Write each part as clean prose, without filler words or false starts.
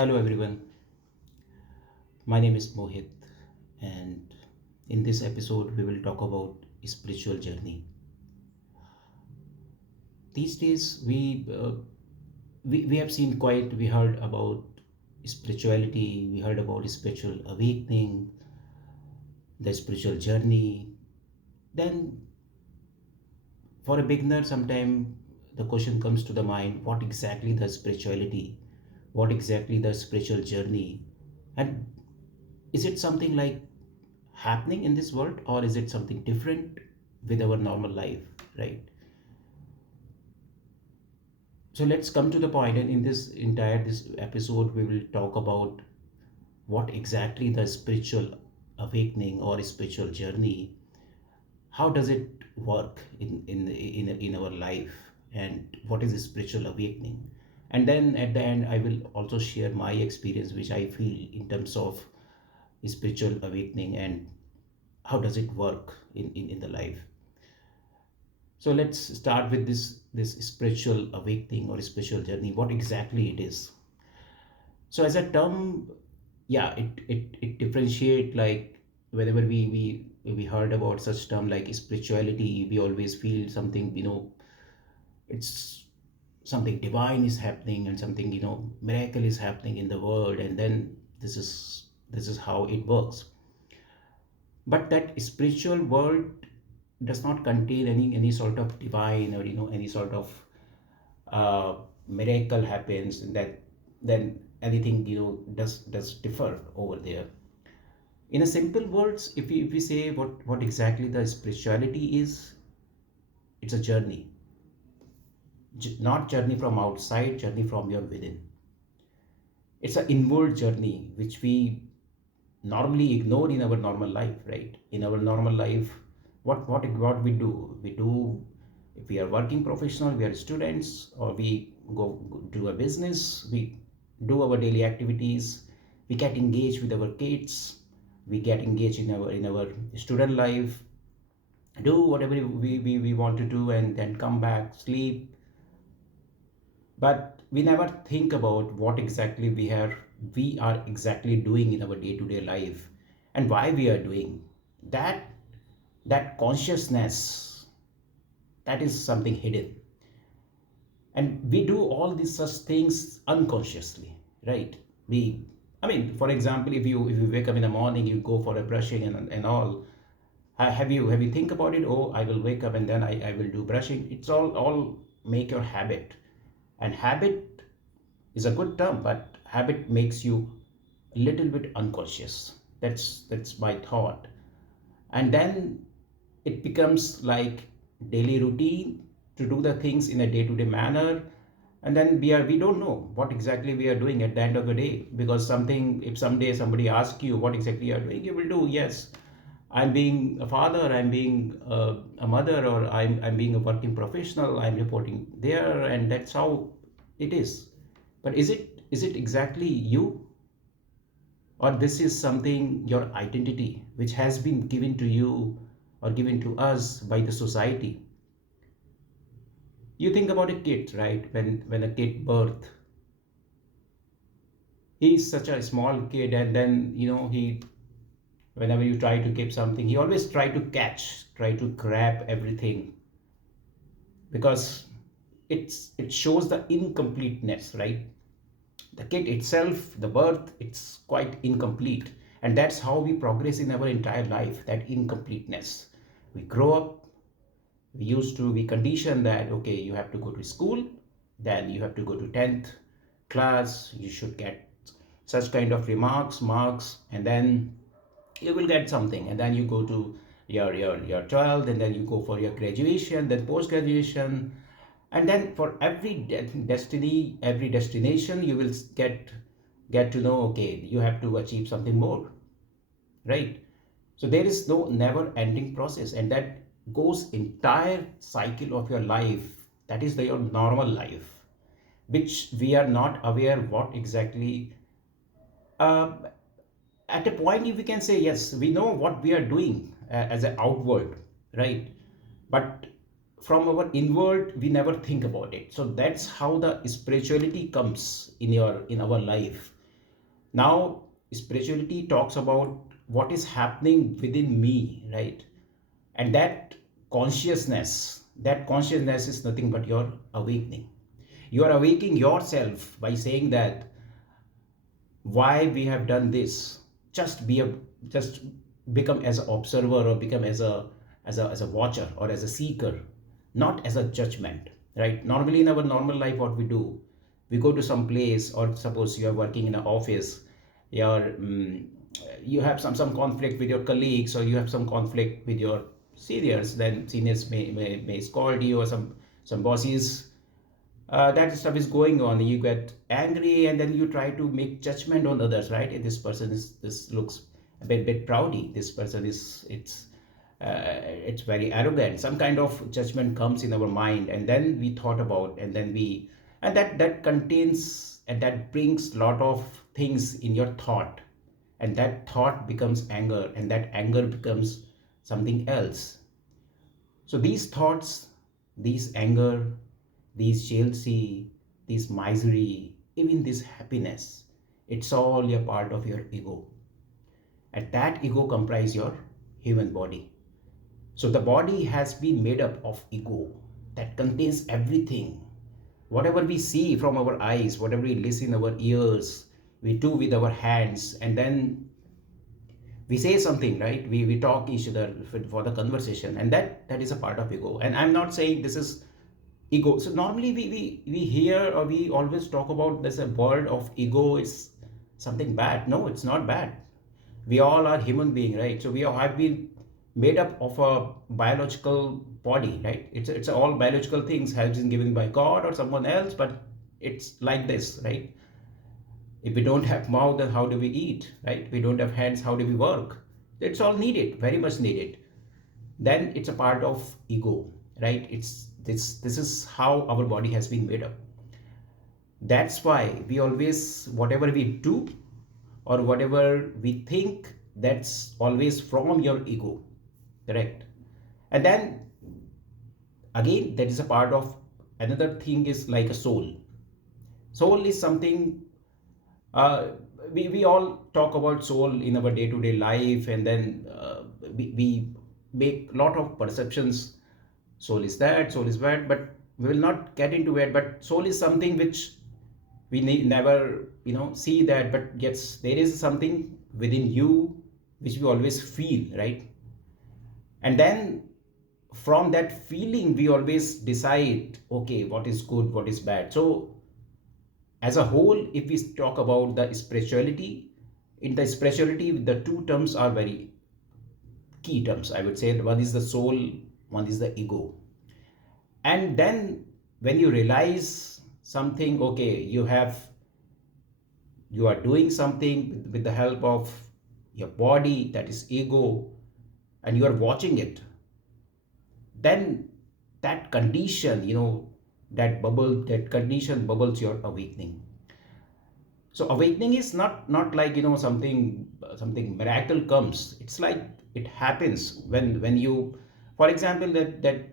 Hello everyone, my name is Mohit, and in this episode we will talk about spiritual journey. These days we have seen quite we heard about spirituality, we heard about spiritual awakening, the spiritual journey. Then for a beginner, sometime the question comes to the mind: what exactly the spirituality? What exactly the spiritual journey? And is it something like happening in this world, or is it something different with our normal life, right? So let's come to the point, and in this episode we will talk about what exactly the spiritual awakening or spiritual journey, how does it work in our life, and what is spiritual awakening. And then at the end I will also share my experience which I feel in terms of spiritual awakening and how does it work in the life. So let's start with this spiritual awakening or spiritual journey, what exactly it is. So as a term, yeah, it differentiate, like whenever we heard about such term like spirituality, we always feel something, it's something divine is happening and something, miracle is happening in the world, and then this is how it works. But that spiritual world does not contain any sort of divine, or any sort of uh, miracle happens, and that then anything does differ over there. In a simple words, if we say what exactly the spirituality is, it's a journey. Not journey from outside, journey from your within. It's an inward journey which we normally ignore in our normal life, right? In our normal life, what we do if we are working professional, we are students, or we go do a business, we do our daily activities, we get engaged with our kids, we get engaged in our student life, do whatever we want to do, and then come back, sleep. But we never think about what exactly we are exactly doing in our day-to-day life, and why we are doing that. That consciousness, that is something hidden, and we do all these such things unconsciously, right? We i mean for example, if you wake up in the morning, you go for a brushing and all. Have you think about it? Oh, I will wake up and then I will do brushing. It's all make your habit. And habit is a good term, but habit makes you a little bit unconscious. That's my thought. And then it becomes like daily routine to do the things in a day-to-day manner. And then we don't know what exactly we are doing at the end of the day, because something, if someday somebody asks you what exactly you are doing, you will do, yes, I'm being a father, I'm being a mother, or I'm being a working professional, I'm reporting there, and that's how it is. But is it exactly you, or this is something, your identity, which has been given to you or given to us by the society? You think about a kid, right? When a kid birth, he's such a small kid, and then he, whenever you try to keep something, he always try to grab everything, because it shows the incompleteness, right? The kid itself, the birth, it's quite incomplete. And that's how we progress in our entire life, that incompleteness. We grow up, we condition that, okay, you have to go to school, then you have to go to 10th class, you should get such kind of remarks marks, and then you will get something, and then you go to your 12th, and then you go for your graduation, then post graduation. And then for every destiny, every destination, you will get to know, okay, you have to achieve something more, right? So there is no never ending process, and that goes entire cycle of your life. That is your normal life, which we are not aware what exactly. uh, at a point, if we can say, yes, we know what we are doing as an outward, right? But from our inward, we never think about it. So that's how the spirituality comes in our life. Now, spirituality talks about what is happening within me, right? And that consciousness is nothing but your awakening. You are awakening yourself by saying that why we have done this. Just become as an observer, or become as a watcher, or as a seeker, not as a judgment, right? Normally in our normal life, what we do, we go to some place, or suppose you are working in an office, your you have some conflict with your colleagues, or you have some conflict with your seniors. Then seniors may scold you, or some bosses, that stuff is going on, you get angry, and then you try to make judgment on others, right? This looks a bit proudy, this person is it's very arrogant, some kind of judgment comes in our mind, and then we thought about, and then we and that contains, and that brings lot of things in your thought, and that thought becomes anger, and that anger becomes something else. So these thoughts, these anger, these jealousy, these misery, even this happiness, it's all a part of your ego. And that ego comprise your human body. So the body has been made up of ego that contains everything. Whatever we see from our eyes, whatever we listen our ears, we do with our hands, and then we say something, right? We talk each other for the conversation, and that is a part of ego. And I'm not saying this is ego. So normally we hear, or we always talk about this, a word of ego is something bad. No, it's not bad. We all are human being, right? So we all have been made up of a biological body, right? It's all biological things has been given by God or someone else, but it's like this, right? If we don't have mouth, then how do we eat, right? We don't have hands, how do we work? It's all needed, very much needed. Then it's a part of ego, right? This is how our body has been made up. That's why we always, whatever we do or whatever we think, that's always from your ego, correct? And then again, that is a part of, another thing is like a soul. Soul is something, uh, we all talk about soul in our day-to-day life, and then we make a lot of perceptions. Soul is that, soul is that, but we will not get into it. But soul is something which we never see that, but yes, there is something within you which we always feel, right? And then from that feeling we always decide, okay, what is good, what is bad. So as a whole, if we talk about the spirituality, in the spirituality the two terms are very key terms, I would say. One is the soul, one is the ego. And then when you realize something, okay, you are doing something with the help of your body, that is ego, and you are watching it, then that condition, that condition bubbles your awakening. So awakening is not like something miracle comes. It's like it happens when you, for example, that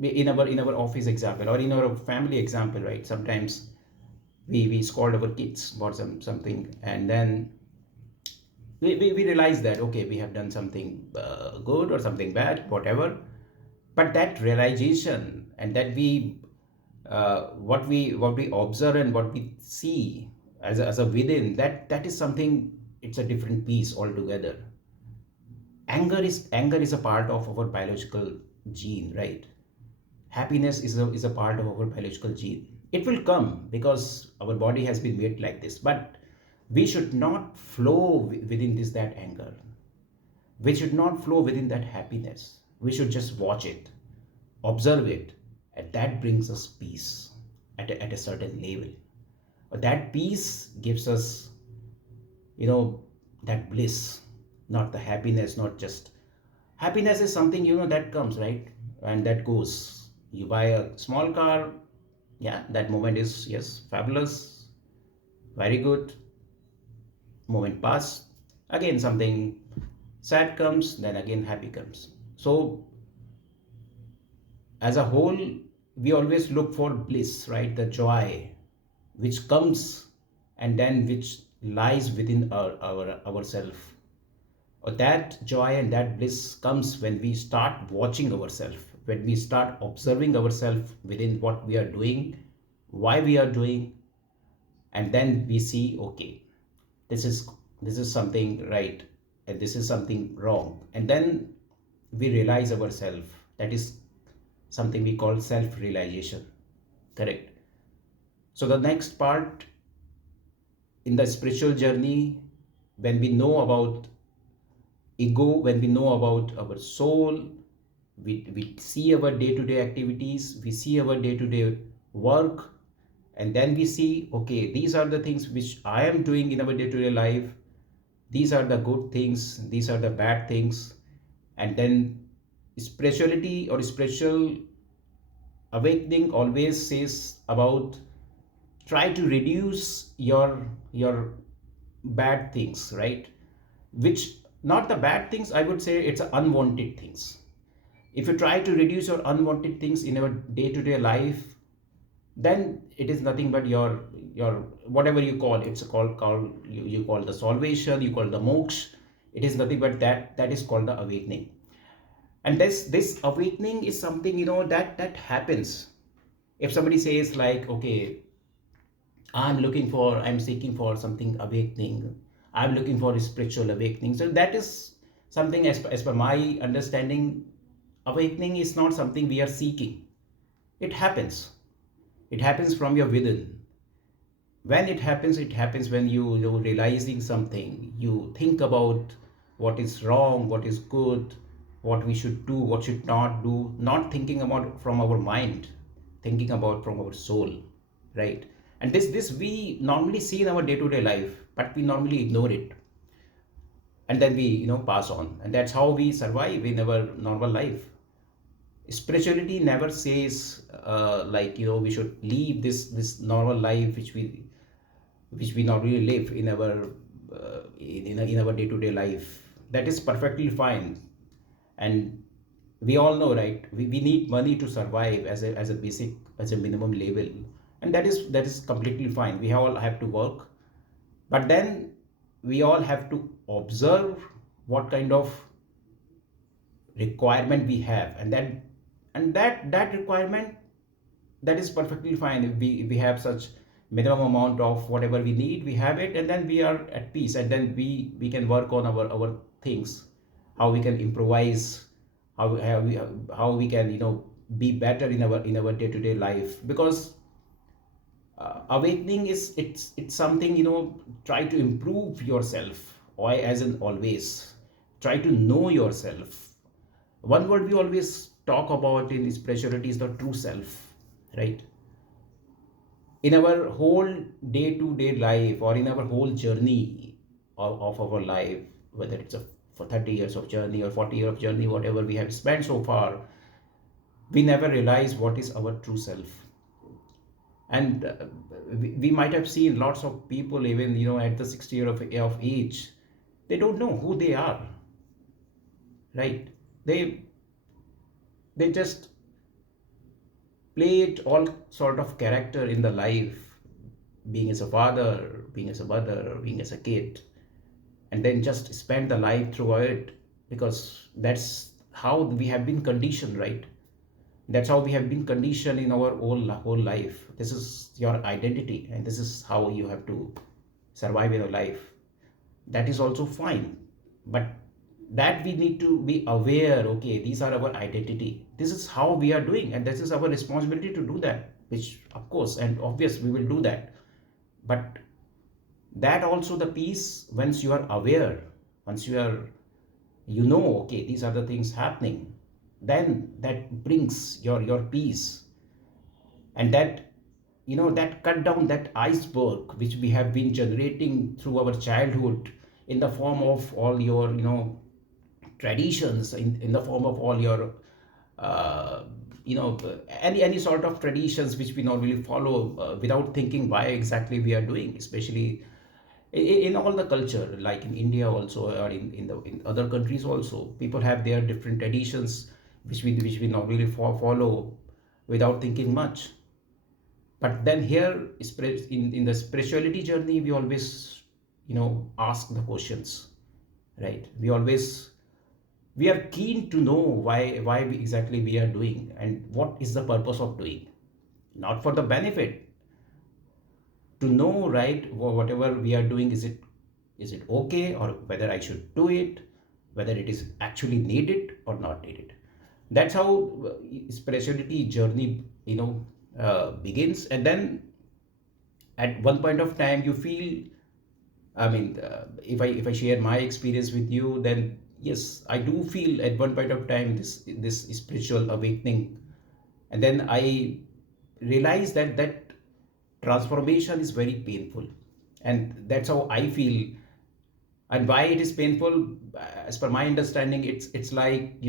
in our office example, or in our family example, right? Sometimes we scold our kids for something, and then we realize that, okay, we have done something good or something bad, whatever. But that realization, and that we what we observe and what we see as a within, that is something, it's a different piece altogether. Anger is a part of our biological gene, right? Happiness is a part of our biological gene. It will come because our body has been made like this, but we should not flow within this, that anger. We should not flow within that happiness. We should just watch it, observe it, and that brings us peace at a certain level. But that peace gives us, that bliss, not the happiness. Not just happiness is something, that comes, right, and that goes. You buy a small car, yeah, that moment is, yes, fabulous, very good. Moment pass, again something sad comes, then again happy comes. So as a whole, we always look for bliss, right? The joy which comes, and then which lies within ourself. Or that joy and that bliss comes when we start watching ourselves, when we start observing ourselves within what we are doing, why we are doing, and then we see, okay, this is this is something right and this is something wrong, and then we realize ourselves. That is something we call self realization. Correct. So the next part in the spiritual journey, when we know about ego, when we know about our soul, we see our day-to-day activities, we see our day-to-day work, and then we see, okay, these are the things which I am doing in our day-to-day life, these are the good things, these are the bad things. And then spirituality or spiritual awakening always says about try to reduce your bad things, right? Which, not the bad things, I would say it's unwanted things. If you try to reduce your unwanted things in your day-to-day life, then it is nothing but your whatever you call, it's called you call the salvation, you call the moksha. It is nothing but that is called the awakening. And this awakening is something, that happens. If somebody says like, okay, I'm seeking for something awakening, I'm looking for a spiritual awakening, so that is something, as per my understanding, awakening is not something we are seeking. It happens. It happens from your within. When it happens when you're realizing something, you think about what is wrong, what is good, what we should do, what should not do, not thinking about from our mind, thinking about from our soul, right? And this we normally see in our day-to-day life, but we normally ignore it, and then we pass on, and that's how we survive in our normal life. Spirituality never says like, we should leave this normal life which we normally live in our in our day-to-day life. That is perfectly fine. And we all know, right, we need money to survive as a basic, as a minimum level, and that is completely fine. We all have to work, but then we all have to observe what kind of requirement we have, and that requirement, that is perfectly fine. If we have such minimum amount of whatever we need, we have it, and then we are at peace, and then we can work on our things, how we can improvise, how we can be better in our day-to-day life. Because awakening is, it's something, try to improve yourself, or as in always try to know yourself. One word we always talk about in spirituality is the true self, right? In our whole day-to-day life, or in our whole journey of our life, whether it's for 30 years of journey or 40 years of journey, whatever we have spent so far, we never realize what is our true self. And we might have seen lots of people, even at the 60 year of age, they don't know who they are, right? They just played all sort of character in the life, being as a father, being as a mother, being as a kid, and then just spend the life through it, because that's how we have been conditioned, right? That's how we have been conditioned in our whole life. This is your identity, and this is how you have to survive in your life. That is also fine, but that we need to be aware, okay, these are our identity, this is how we are doing, and this is our responsibility to do that, which of course and obvious we will do that. But that also the peace, once you are aware, once okay, these are the things happening, then that brings your peace. And that cut down that iceberg which we have been generating through our childhood, in the form of all your traditions, in the form of all your uh, any sort of traditions which we normally follow without thinking why exactly we are doing, especially in all the culture, like in India also, or in other countries also, people have their different traditions which we normally follow without thinking much. But then here, in the spirituality journey, we always ask the questions, right? We are keen to know exactly we are doing and what is the purpose of doing, not for the benefit, to know, right, whatever we are doing, is it okay, or whether I should do it, whether it is actually needed or not needed. That's how spirituality journey begins. And then at one point of time you feel, I mean, if I share my experience with you, then yes, I do feel at one point of time this spiritual awakening, and then I realize that transformation is very painful, and that's how I feel. And why it is painful, as per my understanding, it's like,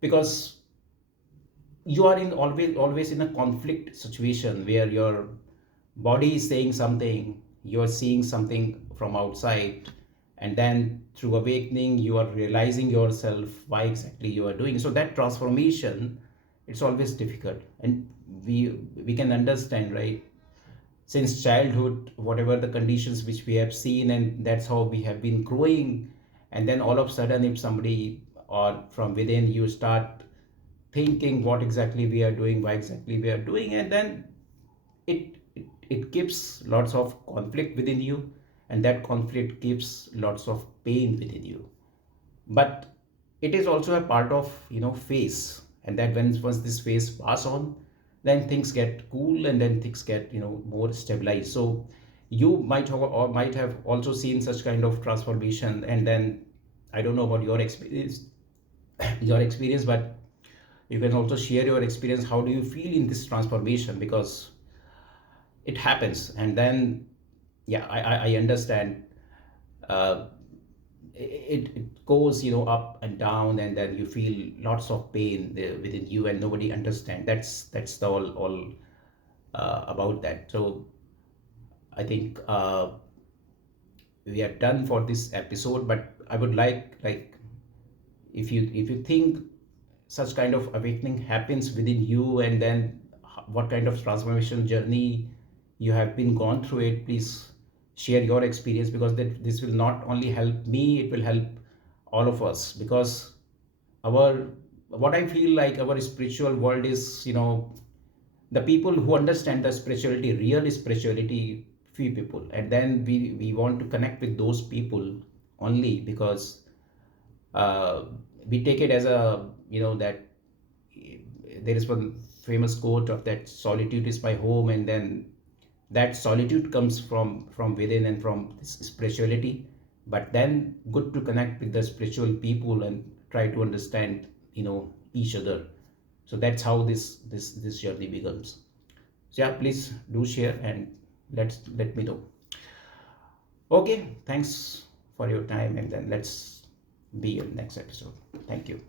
because you are in always in a conflict situation where your body is saying something, you are seeing something from outside, and then through awakening you are realizing yourself why exactly you are doing. So that transformation, it's always difficult. And we can understand, right, since childhood, whatever the conditions which we have seen, and that's how we have been growing. And then all of a sudden, if somebody, or from within, you start thinking what exactly we are doing, why exactly we are doing, and then it keeps lots of conflict within you, and that conflict keeps lots of pain within you. But it is also a part of phase, and that once this phase pass on, then things get cool, and then things get more stabilized. So you might have also seen such kind of transformation. And then I don't know about your experience, but you can also share your experience. How do you feel in this transformation? Because it happens, and then yeah, I understand. uh, it goes up and down, and then you feel lots of pain there within you, and nobody understand. That's the all about that. So I think we are done for this episode, but I would like, if you think such kind of awakening happens within you, and then what kind of transformation journey you have been gone through it, please share your experience, because this will not only help me, it will help all of us. Because our what I feel like, our spiritual world is, the people who understand the spirituality, real spirituality, few people. And then we want to connect with those people only, because uh, we take it as a, that there is one famous quote of that: solitude is my home. And then that solitude comes from within and from this spirituality. But then good to connect with the spiritual people and try to understand each other. So that's how this journey begins. So yeah, please do share, and let me know. Okay, thanks for your time, and then let's be in next episode. Thank you.